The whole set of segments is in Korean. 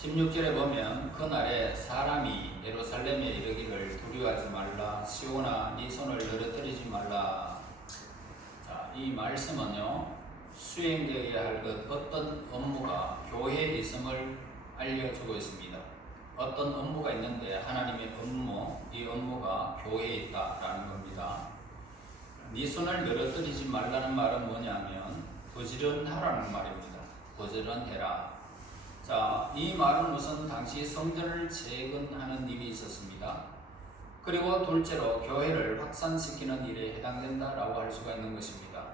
16절에 보면 그날에 사람이 예루살렘에 이르기를 두려워하지 말라 시온아 네 손을 늘어뜨리지 말라. 자, 이 말씀은요 수행되어야 할 어떤 업무가 교회에 있음을 알려주고 있습니다. 어떤 업무가 있는데 하나님의 업무, 이 업무가 교회에 있다라는 겁니다. 네 손을 늘어뜨리지 말라는 말은 뭐냐면 부지런하라는 말입니다. 부지런해라. 자, 이 말은 우선 당시 성전을 재건하는 일이 있었습니다. 그리고 둘째로 교회를 확산시키는 일에 해당된다라고 할 수가 있는 것입니다.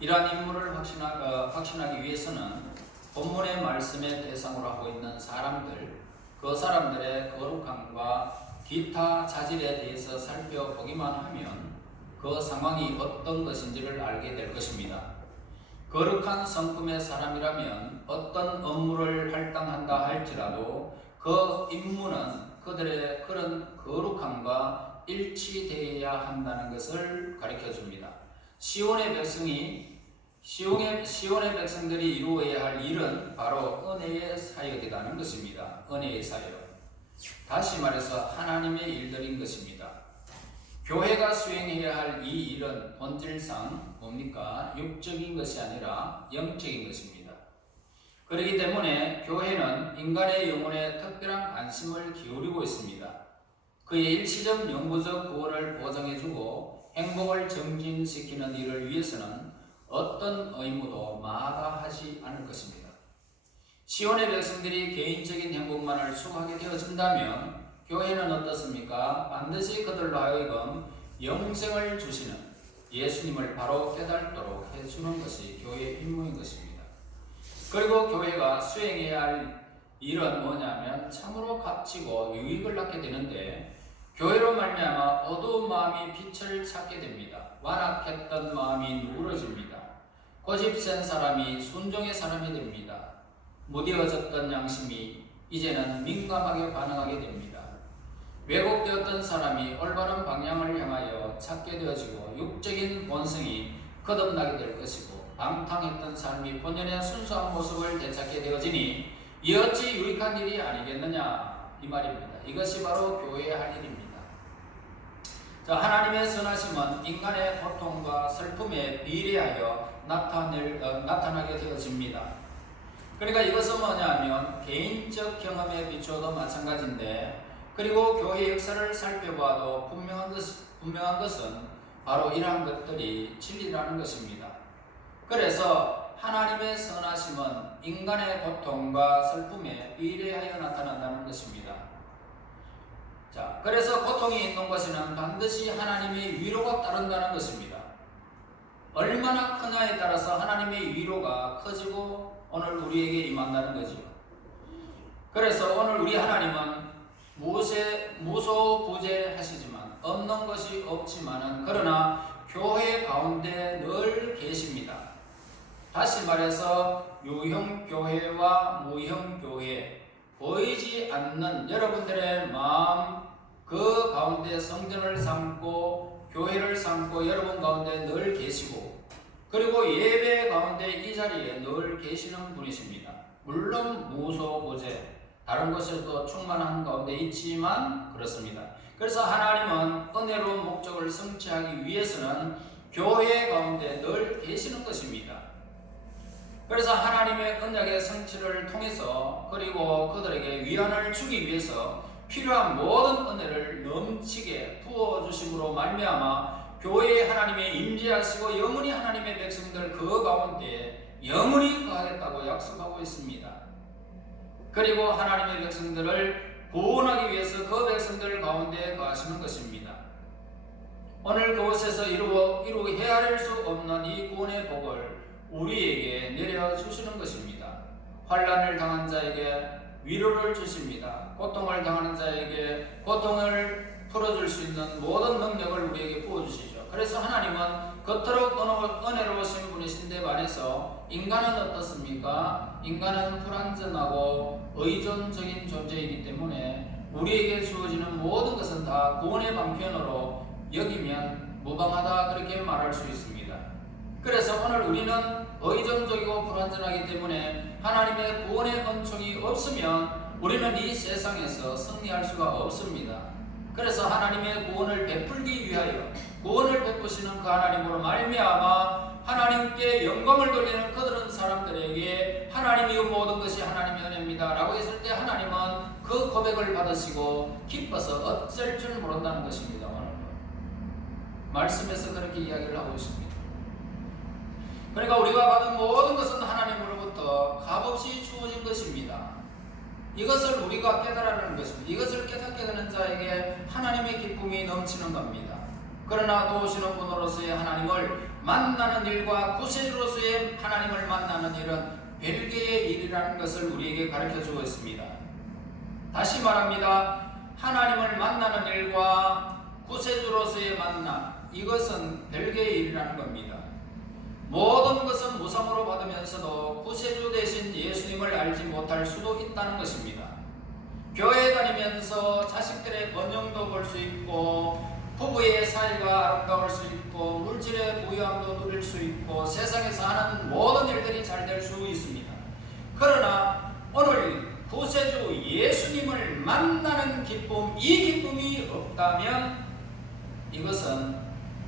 이러한 임무를 확신하기 위해서는 본문의 말씀의 대상으로 하고 있는 사람들, 그 사람들의 거룩함과 기타 자질에 대해서 살펴보기만 하면 그 상황이 어떤 것인지를 알게 될 것입니다. 거룩한 성품의 사람이라면 어떤 업무를 할당한다 할지라도 그 임무는 그들의 그런 거룩함과 일치되어야 한다는 것을 가르쳐 줍니다. 시온의 백성들이 이루어야 할 일은 바로 은혜의 사역이라는 것입니다. 은혜의 사역. 다시 말해서 하나님의 일들인 것입니다. 교회가 수행해야 할 이 일은 본질상 뭡니까? 육적인 것이 아니라 영적인 것입니다. 그렇기 때문에 교회는 인간의 영혼에 특별한 관심을 기울이고 있습니다. 그의 일시적 영구적 구원을 보장해주고 행복을 정진시키는 일을 위해서는 어떤 의무도 마다하지 않을 것입니다. 시온의 백성들이 개인적인 행복만을 추구하게 되어진다면 교회는 어떻습니까? 반드시 그들로 하여금 영생을 주시는 예수님을 바로 깨닫도록 해주는 것이 교회의 임무인 것입니다. 그리고 교회가 수행해야 할 일은 뭐냐면 참으로 값지고 유익을 낳게 되는데 교회로 말미암아 어두운 마음이 빛을 찾게 됩니다. 완악했던 마음이 누그러집니다. 고집센 사람이 순종의 사람이 됩니다. 무뎌졌던 양심이 이제는 민감하게 반응하게 됩니다. 왜곡되었던 사람이 올바른 방향을 향하여 찾게 되어지고 육적인 본성이 거듭나게 될 것이고 방탕했던 삶이 본연의 순수한 모습을 되찾게 되어지니 이 어찌 유익한 일이 아니겠느냐 이 말입니다. 이것이 바로 교회의 할 일입니다. 자, 하나님의 선하심은 인간의 고통과 슬픔에 비례하여 나타나게 되어집니다. 그러니까 이것은 뭐냐면 개인적 경험에 비추어도 마찬가지인데 그리고 교회 역사를 살펴봐도 분명한 것은 바로 이러한 것들이 진리라는 것입니다. 그래서 하나님의 선하심은 인간의 고통과 슬픔에 비례하여 나타난다는 것입니다. 자, 그래서 고통이 있는 것에는 반드시 하나님의 위로가 따른다는 것입니다. 얼마나 크냐에 따라서 하나님의 위로가 커지고 오늘 우리에게 임한다는 거죠. 그래서 오늘 우리 하나님은 무소부재하시지만 없는 것이 없지만은 그러나 교회 가운데 늘 계십니다. 다시 말해서 유형교회와 무형교회 보이지 않는 여러분들의 마음 그 가운데 성전을 삼고 교회를 삼고 여러분 가운데 늘 계시고 그리고 예배 가운데 이 자리에 늘 계시는 분이십니다. 물론 무소부재 다른 것에도 충만한 가운데 있지만 그렇습니다. 그래서 하나님은 은혜로운 목적을 성취하기 위해서는 교회 가운데 늘 계시는 것입니다. 그래서 하나님의 언약의 성취를 통해서 그리고 그들에게 위안을 주기 위해서 필요한 모든 은혜를 넘치게 부어주심으로 말미암아 교회에 하나님의 임재하시고 영원히 하나님의 백성들 그 가운데 영원히 거하겠다고 약속하고 있습니다. 그리고 하나님의 백성들을 구원하기 위해서 그 백성들 가운데 거하시는 것입니다. 오늘 그곳에서 헤아릴 수 없는 이 구원의 복을 우리에게 내려주시는 것입니다. 환난을 당한 자에게 위로를 주십니다. 고통을 당하는 자에게 고통을 풀어줄 수 있는 모든 능력을 우리에게 부어주시죠. 그래서 하나님은 겉으로 은혜로우신 분이신데 반해서 인간은 어떻습니까? 인간은 불완전하고 의존적인 존재이기 때문에 우리에게 주어지는 모든 것은 다 구원의 방편으로 여기면 무방하다 그렇게 말할 수 있습니다. 그래서 오늘 우리는 의존적이고 불완전하기 때문에 하나님의 구원의 은총이 없으면 우리는 이 세상에서 승리할 수가 없습니다. 그래서 하나님의 구원을 베풀기 위하여 구원을 베푸시는 그 하나님으로 말미암아 하나님께 영광을 돌리는 그들은 사람들에게 하나님이 모든 것이 하나님의 은혜입니다 라고 했을 때 하나님은 그 고백을 받으시고 기뻐서 어쩔 줄 모른다는 것입니다. 오늘 말씀에서 그렇게 이야기를 하고 있습니다. 그러니까 우리가 받은 모든 것은 하나님으로부터 값없이 주어진 것입니다. 이것을 우리가 깨달아내는 것입니다. 이것을 깨닫게 되는 자에게 하나님의 기쁨이 넘치는 겁니다. 그러나 도우시는 분으로서의 하나님을 만나는 일과 구세주로서의 하나님을 만나는 일은 별개의 일이라는 것을 우리에게 가르쳐주고 있습니다. 다시 말합니다. 하나님을 만나는 일과 구세주로서의 만남, 이것은 별개의 일이라는 겁니다. 모든 것은 무상으로 받으면서도 구세주 대신 예수님을 알지 못할 수도 있다는 것입니다. 교회 다니면서 자식들의 번영도 볼 수 있고 부부의 사이가 아름다울 수 있고 물질의 부유함도 누릴 수 있고 세상에서 하는 모든 일들이 잘 될 수 있습니다. 그러나 오늘 구세주 예수님을 만나는 기쁨, 이 기쁨이 없다면 이것은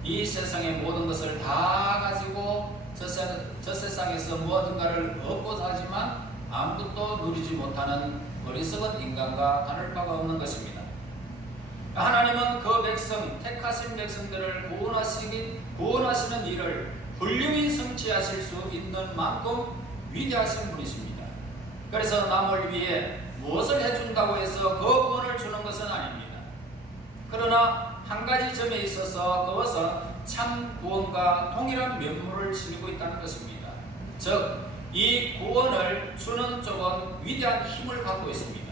이 세상의 모든 것을 다 가지고 저 세상에서 무엇인가를 얻고자 하지만 아무것도 누리지 못하는 어리석은 인간과 다를 바가 없는 것입니다. 하나님은 그 백성, 택하신 백성들을 구원하시는 일을 훌륭히 성취하실 수 있는 만큼 위대하신 분이십니다. 그래서 남을 위해 무엇을 해준다고 해서 그 구원을 주는 것은 아닙니다. 그러나 한 가지 점에 있어서 그것은 참 구원과 동일한 면모를 지니고 있다는 것입니다. 즉, 이 구원을 주는 쪽은 위대한 힘을 갖고 있습니다.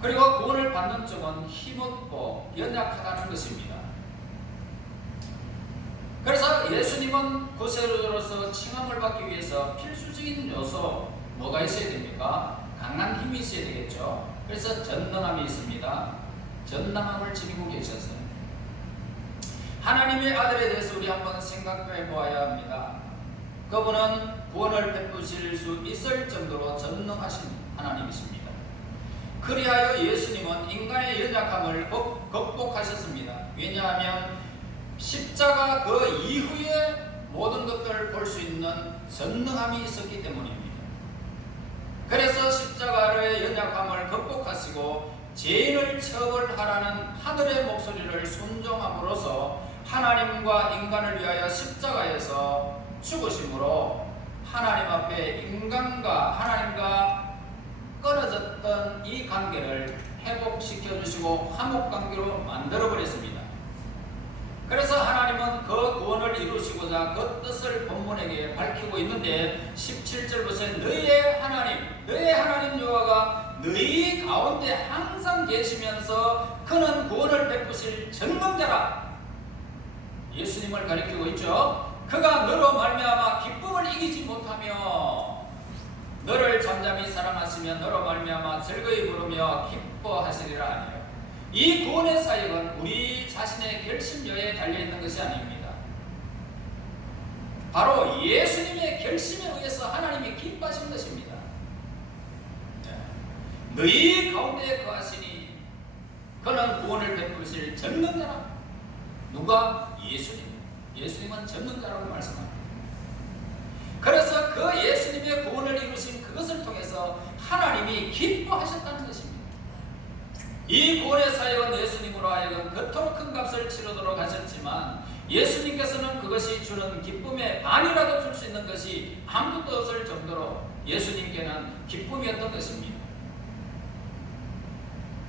그리고 구원을 받는 쪽은 힘없고 연약하다는 것입니다. 그래서 예수님은 구세주로서 칭함을 받기 위해서 필수적인 요소 뭐가 있어야 됩니까? 강한 힘이 있어야 되겠죠. 그래서 전능함이 있습니다. 전능함을 지니고 계셨어요. 하나님의 아들에 대해서 우리 한번 생각해 보아야 합니다. 그분은 구원을 베푸실 수 있을 정도로 전능하신 하나님이십니다. 그리하여 예수님은 인간의 연약함을 극복하셨습니다. 왜냐하면 십자가 그 이후에 모든 것들을 볼 수 있는 전능함이 있었기 때문입니다. 그래서 십자가의 연약함을 극복하시고 죄인을 처벌하라는 하늘의 목소리를 순종함으로써 하나님과 인간을 위하여 십자가에서 죽으심으로 하나님 앞에 인간과 하나님과 끊어졌던 이 관계를 회복시켜 주시고 화목관계로 만들어 버렸습니다. 그래서 하나님은 그 구원을 이루시고자 그 뜻을 본문에게 밝히고 있는데 17절부터 너희의 하나님 여호와가 너희 가운데 항상 계시면서 그는 구원을 베푸실 전능자라. 예수님을 가리키고 있죠. 그가 너로 말미암아 기쁨을 이기지 못하며 너를 잠잠히 사랑하시며 너로 말미암아 즐거이 부르며 기뻐하시리라 하니요. 이 구원의 사역은 우리 자신의 결심여에 달려있는 것이 아닙니다. 바로 예수님의 결심에 의해서 하나님이 기뻐하신 것입니다. 너희 가운데 거하시니 그는 구원을 베푸실 전능자라. 누가? 예수님은 전능자라고 말씀합니다. 그래서 그 예수님의 구원을 이루신 그것을 통해서 하나님이 기뻐하셨다는 것입니다. 이 구원의 사역은 예수님으로 하여금 그토록 큰 값을 치르도록 하셨지만 예수님께서는 그것이 주는 기쁨의 반이라도 줄 수 있는 것이 아무것도 없을 정도로 예수님께는 기쁨이었던 것입니다.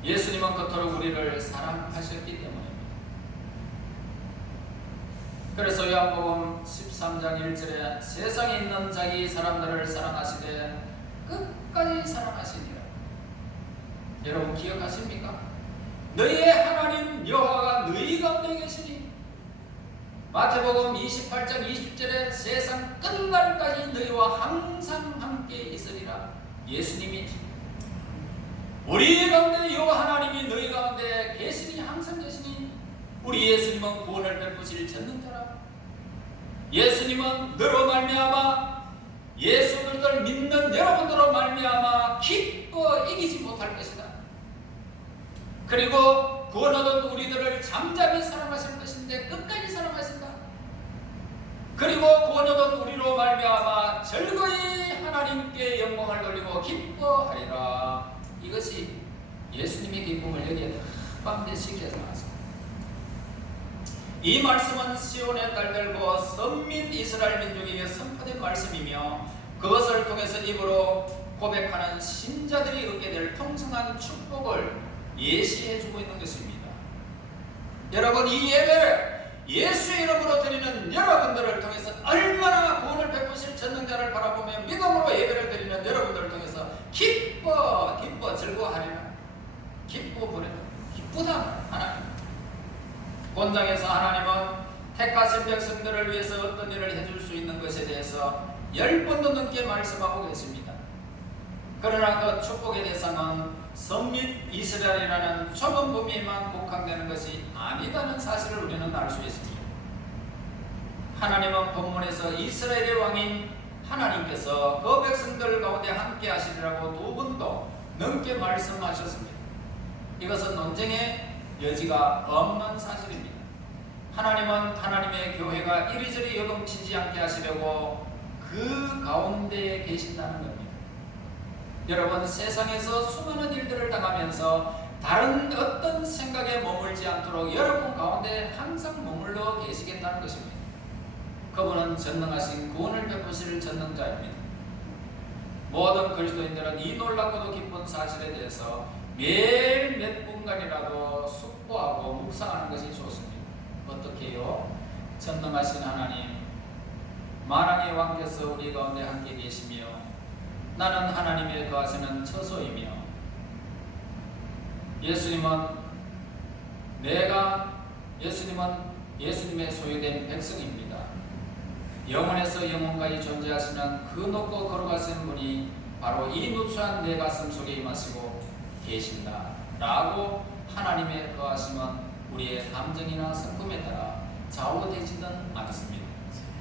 예수님은 그토록 우리를 사랑하셨기 때문입니다. 그래서 요한복음 13장 1절에 세상에 있는 자기 사람들을 사랑하시되 끝까지 사랑하시니라. 여러분 기억하십니까? 너희의 하나님 여호와가 너희 가운데 계시니. 마태복음 28장 20절에 세상 끝날까지 너희와 항상 함께 있으리라. 예수님이 우리 가운데 여호와 하나님이 너희 가운데 계시니 항상 계시니 우리 예수님은 구원을 베푸실 전능자라. 예수님은 너로 말미암아 예수 그리스도를 믿는 여러분들로 말미암아 기뻐 이기지 못할 것이다. 그리고 구원 얻은 우리들을 잠잠히 사랑하실 것인데 끝까지 사랑하신다. 그리고 구원 얻은 우리로 말미암아 즐거이 하나님께 영광을 돌리고 기뻐하리라. 이것이 예수님의 기쁨을 여기에 방대시켜서 나왔습니다. 이 말씀은 시온의 딸들과 선민 이스라엘 민족에게 선포된 말씀이며 그것을 통해서 입으로 고백하는 신자들이 얻게 될 풍성한 축복을 예시해주고 있는 것입니다. 여러분, 이 예배를 예수의 이름으로 드리는 여러분들을 통해서 얼마나 구원을 베푸실 전능자를 바라보며 믿음으로 예배를 드리는 여러분들을 통해서 기뻐 즐거워하리라. 기쁘다 하나님. 본장에서 하나님은 택하신 백성들을 위해서 어떤 일을 해줄 수 있는 것에 대해서 10번도 넘게 말씀하고 계십니다. 그러나 그 축복의 대상은 선민 이스라엘이라는 좁은 범위에만 국한되는 것이 아니다는 사실을 우리는 알 수 있습니다. 하나님은 본문에서 이스라엘의 왕인 하나님께서 그 백성들 가운데 함께 하시리라고 2번도 넘게 말씀하셨습니다. 이것은 논쟁의 여지가 없는 사실입니다. 하나님은 하나님의 교회가 이리저리 요동치지 않게 하시려고 그 가운데에 계신다는 겁니다. 여러분, 세상에서 수많은 일들을 당하면서 다른 어떤 생각에 머물지 않도록 여러분 가운데 항상 머물러 계시겠다는 것입니다. 그분은 전능하신 구원을 베푸실 전능자입니다. 모든 그리스도인들은 이 놀랍고도 기쁜 사실에 대해서 매일 몇 분간이라도 숙고하고 묵상하는 것이 좋습니다. 어떻게 해요? 전능하신 하나님, 만왕의 왕께서 우리 가운데 함께 계시며 나는 하나님의 거하시는 처소이며 예수님은 예수님의 소유된 백성입니다. 영원에서 영원까지 존재하시는 그 높고 거룩하신 분이 바로 이 누추한 내 가슴 속에 임하시고 계신다 라고 하나님의 거하심은 우리의 감정이나 성품에 따라 좌우되지는 않습니다.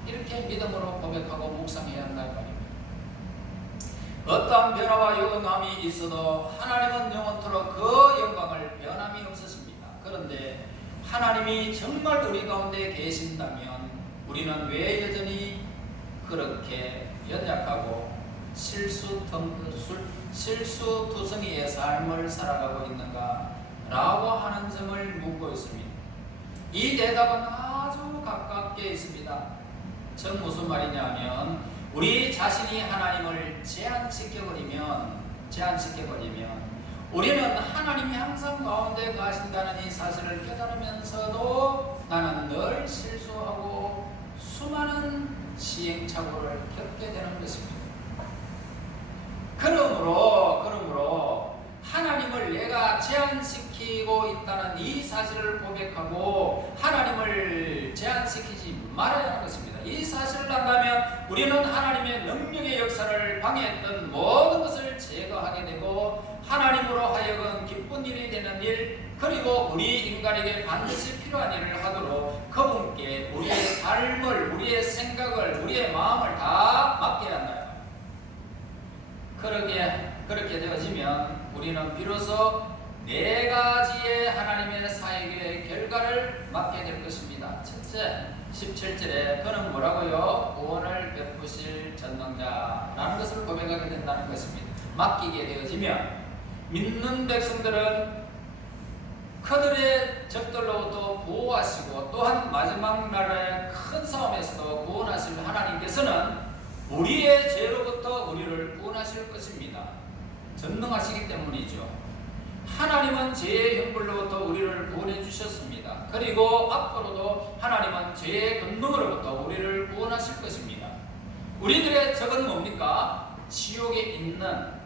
이렇게 믿음으로 고백하고 묵상해야 한다는 말입니다. 어떠한 변화와 요동함이 있어도 하나님은 영원토록 그 영광을 변함이 없으십니다. 그런데 하나님이 정말 우리 가운데 계신다면 우리는 왜 여전히 그렇게 연약하고 실수투성이의 삶을 살아가고 있는가 라고 하는 점을 묻고 있습니다. 이 대답은 아주 가깝게 있습니다. 즉 무슨 말이냐면 우리 자신이 하나님을 제한시켜버리면 우리는 하나님이 항상 가운데 가신다는 이 사실을 깨달으면서도 나는 늘 실수하고 수많은 시행착오를 겪게 되는 것입니다. 그러므로 하나님을 내가 제한시키고 있다는 이 사실을 고백하고 하나님을 제한시키지 말아야 하는 것입니다. 이 사실을 한다면 우리는 하나님의 능력의 역사를 방해했던 모든 것을 제거하게 되고 하나님으로 하여금 기쁜 일이 되는 일, 그리고 우리 인간에게 반드시 필요한 일을 하도록 그분께 우리의 삶을, 우리의 생각을, 우리의 마음을 다 맡겨야 한다. 그렇게 되어지면 우리는 비로소 4가지의 하나님의 사역의 결과를 맡게 될 것입니다. 첫째, 17절에 그는 뭐라고요? 구원을 베푸실 전능자라는 것을 고백하게 된다는 것입니다. 맡기게 되어지면 믿는 백성들은 그들의 적들로부터 보호하시고 또한 마지막 날의 큰 싸움에서도 구원하실 하나님께서는 우리의 죄로부터 우리를 구원하실 것입니다. 전능하시기 때문이죠. 하나님은 죄의 형벌로부터 우리를 구원해 주셨습니다. 그리고 앞으로도 하나님은 죄의 권능으로부터 우리를 구원하실 것입니다. 우리들의 적은 뭡니까? 지옥에 있는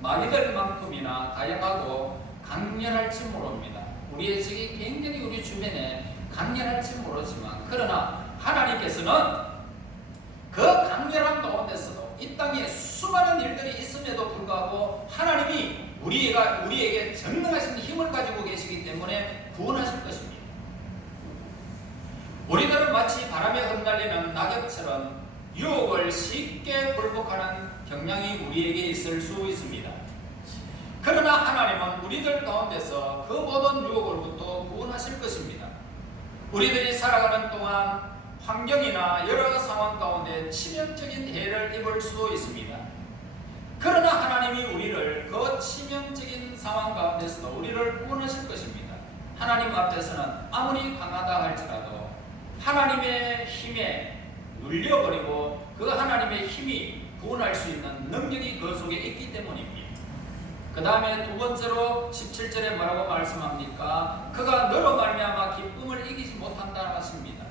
마귀들만큼이나 다양하고 강렬할지 모릅니다. 우리의 적이 굉장히 우리 주변에 강렬할지 모르지만 그러나 하나님께서는 그 강렬한 가운데서도 이 땅에 수많은 일들이 있음에도 불구하고 하나님이 우리에게 전능하신 힘을 가지고 계시기 때문에 구원하실 것입니다. 우리들은 마치 바람에 흩날리는 낙엽처럼 유혹을 쉽게 굴복하는 경향이 우리에게 있을 수 있습니다. 그러나 하나님은 우리들 가운데서 그 모든 유혹으로부터 구원하실 것입니다. 우리들이 살아가는 동안 환경이나 여러 상황 가운데 치명적인 해를 입을 수도 있습니다. 그러나 하나님이 우리를 그 치명적인 상황 가운데서도 우리를 구원하실 것입니다. 하나님 앞에서는 아무리 강하다 할지라도 하나님의 힘에 눌려버리고 그 하나님의 힘이 구원할 수 있는 능력이 그 속에 있기 때문입니다. 그 다음에 두 번째로 17절에 뭐라고 말씀합니까? 그가 너로 말미암아 기쁨을 이기지 못한다 하십니다.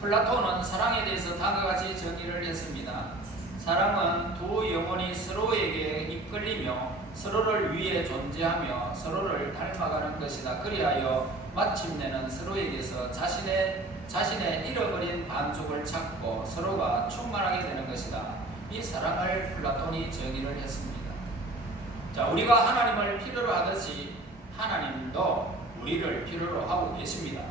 플라톤은 사랑에 대해서 다음과 같이 정의를 했습니다. 사랑은 두 영혼이 서로에게 이끌리며 서로를 위해 존재하며 서로를 닮아가는 것이다. 그리하여 마침내는 서로에게서 자신의 잃어버린 반쪽을 찾고 서로가 충만하게 되는 것이다. 이 사랑을 플라톤이 정의를 했습니다. 자, 우리가 하나님을 필요로 하듯이 하나님도 우리를 필요로 하고 계십니다.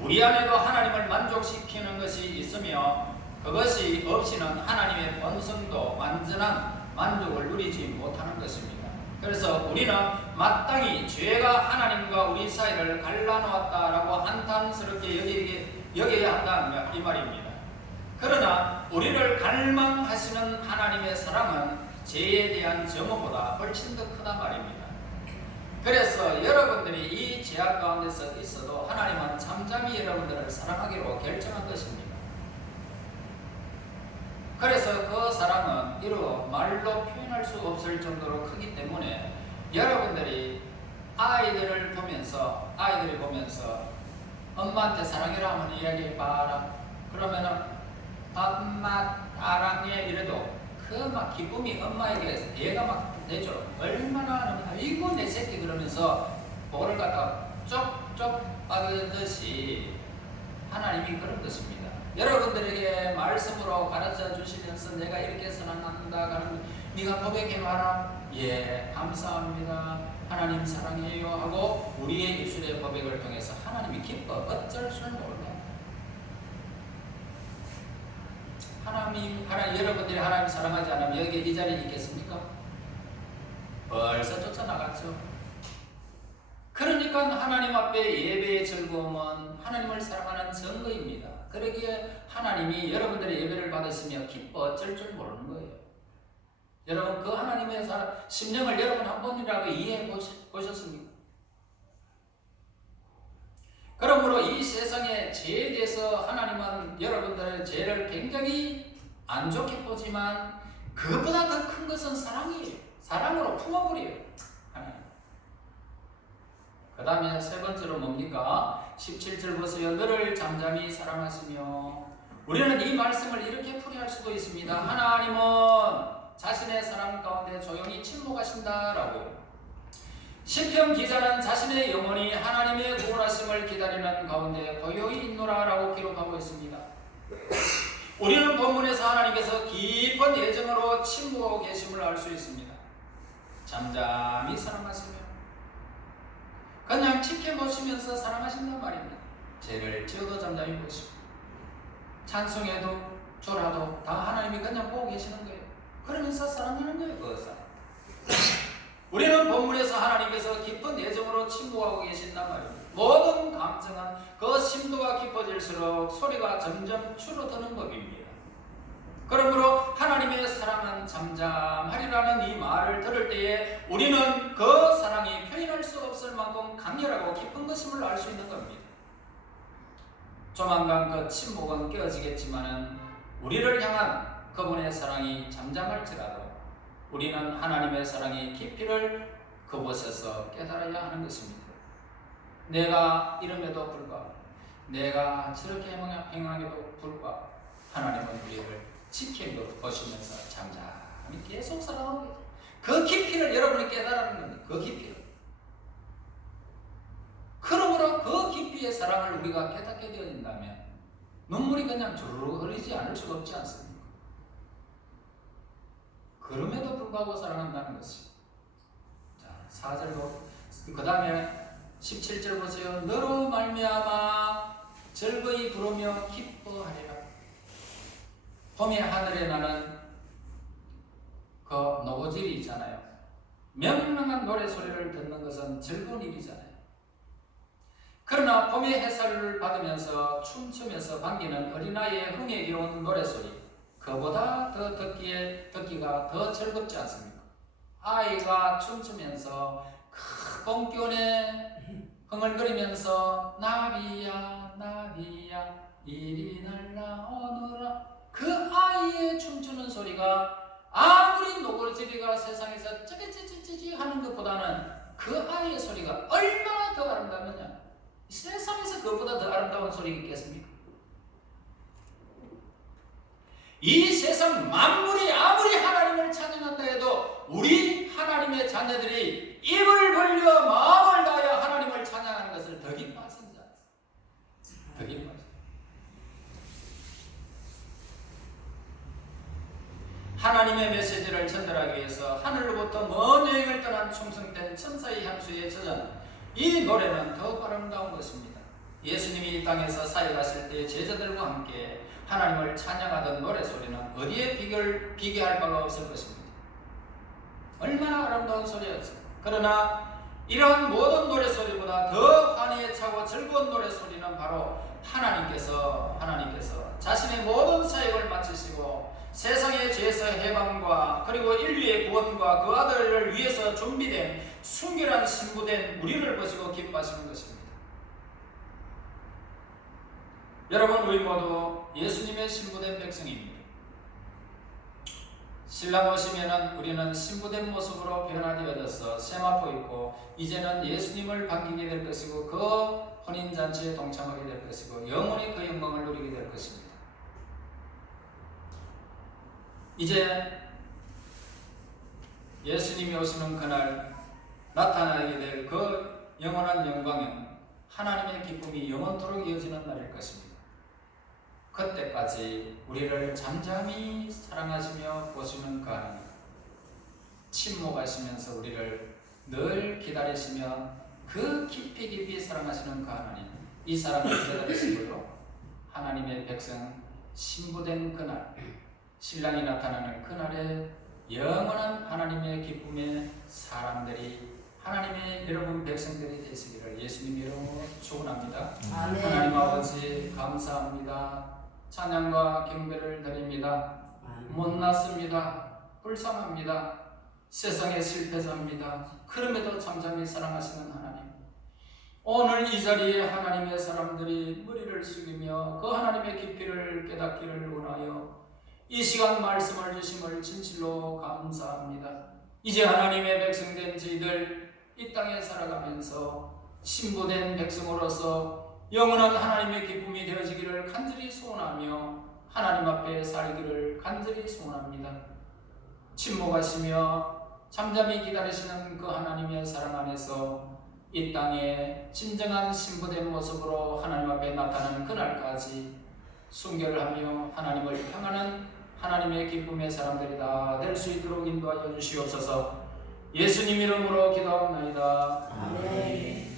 우리 안에도 하나님을 만족시키는 것이 있으며 그것이 없이는 하나님의 본성도 완전한 만족을 누리지 못하는 것입니다. 그래서 우리는 마땅히 죄가 하나님과 우리 사이를 갈라놓았다라고 한탄스럽게 여겨야 한다 이 말입니다. 그러나 우리를 갈망하시는 하나님의 사랑은 죄에 대한 정오보다 훨씬 더 크다 말입니다. 그래서 여러분들이 이 죄악 가운데서 있어도 하나님은 잠잠히 여러분들을 사랑하기로 결정한 것입니다. 그래서 그 사랑은 이루 말로 표현할 수 없을 정도로 크기 때문에 여러분들이 아이들이 보면서 엄마한테 사랑해라 하면 이야기해봐라. 그러면은 엄마 사랑해 이래도 그 막 기쁨이 엄마에게 얘가 막 내죠. 얼마나 하면 아이고 내 새끼 그러면서 볼을 갖다 쪽쪽 빠듯이 하나님이 그런 것입니다. 여러분들에게 말씀으로 가르쳐 주시면서 내가 이렇게 사랑한다 하는 네가 고백해봐라. 예 감사합니다. 하나님 사랑해요 하고 우리의 입술의 고백을 통해서 하나님이 기뻐 어쩔 줄 몰라. 여러분들이 하나님 사랑하지 않으면 여기 이 자리에 있겠습니까? 벌써 쫓아나갔죠. 그러니까 하나님 앞에 예배의 즐거움은 하나님을 사랑하는 증거입니다. 그러기에 하나님이 여러분들의 예배를 받으시며 기뻐 어쩔 줄 모르는 거예요. 여러분 그 하나님의 심령을 여러분 한 번이라도 이해해 보셨습니까? 그러므로 이 세상의 죄에 대해서 하나님은 여러분들의 죄를 굉장히 안 좋게 보지만 그것보다 더 큰 것은 사랑이에요. 사랑으로 품어버려요. 하나님. 그 다음에 세 번째로 뭡니까? 17절 보세요. 너를 잠잠히 사랑하시며 우리는 이 말씀을 이렇게 풀이할 수도 있습니다. 하나님은 자신의 사랑 가운데 조용히 침묵하신다라고요. 시편 기자는 자신의 영혼이 하나님의 구원하심을 기다리는 가운데 고요히 있노라라고 기록하고 있습니다. 우리는 본문에서 하나님께서 깊은 애정으로 침묵하고 계심을 알 수 있습니다. 잠잠히 사랑하시며 그냥 지켜보시면서 사랑하신단 말입니다. 죄를 지어도 잠잠히 보시고 찬송해도 졸아도 다 하나님이 그냥 보고 계시는 거예요. 그러면서 사랑하는 거예요. 그 사랑. 우리는 본문에서 하나님께서 깊은 애정으로 침묵하고 계신단 말입니다. 모든 감정은 그 심도가 깊어질수록 소리가 점점 줄어드는 법입니다. 그러므로 하나님의 사랑은 잠잠하리라는 이 말을 들을 때에 우리는 그 사랑이 표현할 수 없을 만큼 강렬하고 깊은 것임을 알 수 있는 겁니다. 조만간 그 침묵은 깨어지겠지만은 우리를 향한 그분의 사랑이 잠잠할지라도 우리는 하나님의 사랑의 깊이를 그곳에서 깨달아야 하는 것입니다. 내가 이름에도 불구하고 내가 저렇게 행하게도 불구하고 하나님은 우리를 지켜보시면서 잠잠히 계속 살아가는 거죠. 그 깊이를 여러분이 깨달아는 겁니다. 그 깊이를. 그러므로 그 깊이의 사랑을 우리가 깨닫게 되어진다면 눈물이 그냥 주르륵 흐르지 않을 수가 없지 않습니까? 그럼에도 불구하고 사랑한다는 것이. 자, 4절로 그 다음에 17절 보세요. 너로 말미암아 즐거이 부르며 기뻐하리라. 봄의 하늘에 나는 그 노고질이 있잖아요. 명랑한 노래소리를 듣는 것은 즐거운 일이잖아요. 그러나 봄의 햇살을 받으면서 춤추면서 반기는 어린아이의 흥에 겨운 노래소리, 그보다 더 듣기가 더 즐겁지 않습니까? 아이가 춤추면서 그 봄기운에 흥얼거리면서 나비야 나비야 이리 날라오너라, 그 아이의 춤추는 소리가 아무리 노골지리가 세상에서 찌찌찌찌찌 하는 것보다는 그 아이의 소리가 얼마나 더 아름다우냐. 세상에서 그것보다 더 아름다운 소리가 있겠습니까? 이 세상 만물이 아무리 하나님을 찬양한다 해도 우리 하나님의 자녀들이 입을 벌려 마음을 다하여 하나님을 찬양하는 것을 더 기뻐하시는 자, 더 기뻐하시는. 하나님의 메시지를 전달하기 위해서 하늘로부터 먼 여행을 떠난 충성된 천사의 향수에 젖은 이 노래는 더 아름다운 것입니다. 예수님이 이 땅에서 사역하실 때 제자들과 함께 하나님을 찬양하던 노래소리는 어디에 비교할 바가 없을 것입니다. 얼마나 아름다운 소리였어요. 그러나 이러한 모든 노래소리보다 더 환희에 차고 즐거운 노래소리는 바로 하나님께서 자신의 모든 사역을 마치시고 세상의 죄에서 해방과 그리고 인류의 구원과 그 아들을 위해서 준비된 순결한 신부된 우리를 보시고 기뻐하시는 것입니다. 여러분, 우리 모두 예수님의 신부된 백성입니다. 신랑 오시면은 우리는 신부된 모습으로 변화되어져서 세마포 입고 이제는 예수님을 반기게 될 것이고 그 혼인잔치에 동참하게 될 것이고 영원히 그 영광을 누리게 될 것입니다. 이제 예수님이 오시는 그날 나타나게 될 그 영원한 영광은 하나님의 기쁨이 영원토록 이어지는 날일 것입니다. 그때까지 우리를 잠잠히 사랑하시며 보시는 그 하나님, 침묵하시면서 우리를 늘 기다리시며 그 깊이 사랑하시는 그 하나님, 이 사랑을 기다리시고요, 하나님의 백성 신부된 그날, 신랑이 나타나는 그날에 영원한 하나님의 기쁨의 사람들이 하나님의 여러분 백성들이 되시기를 예수님의 이름으로 축원합니다. 아멘. 하나님 아버지 감사합니다. 찬양과 경배를 드립니다. 못났습니다. 불쌍합니다. 세상에 실패자입니다. 그럼에도 잠잠히 사랑하시는 하나님, 오늘 이 자리에 하나님의 사람들이 머리를 숙이며 그 하나님의 깊이를 깨닫기를 원하여 이 시간 말씀을 주심을 진실로 감사합니다. 이제 하나님의 백성된 저희들 이 땅에 살아가면서 신부된 백성으로서 영원한 하나님의 기쁨이 되어지기를 간절히 소원하며 하나님 앞에 살기를 간절히 소원합니다. 침묵하시며 잠잠히 기다리시는 그 하나님의 사랑 안에서 이 땅에 진정한 신부된 모습으로 하나님 앞에 나타나는 그날까지 순결을 하며 하나님을 향하는 하나님의 기쁨의 사람들이 다 될 수 있도록 인도하여 주시옵소서. 예수님 이름으로 기도합니다. 아멘.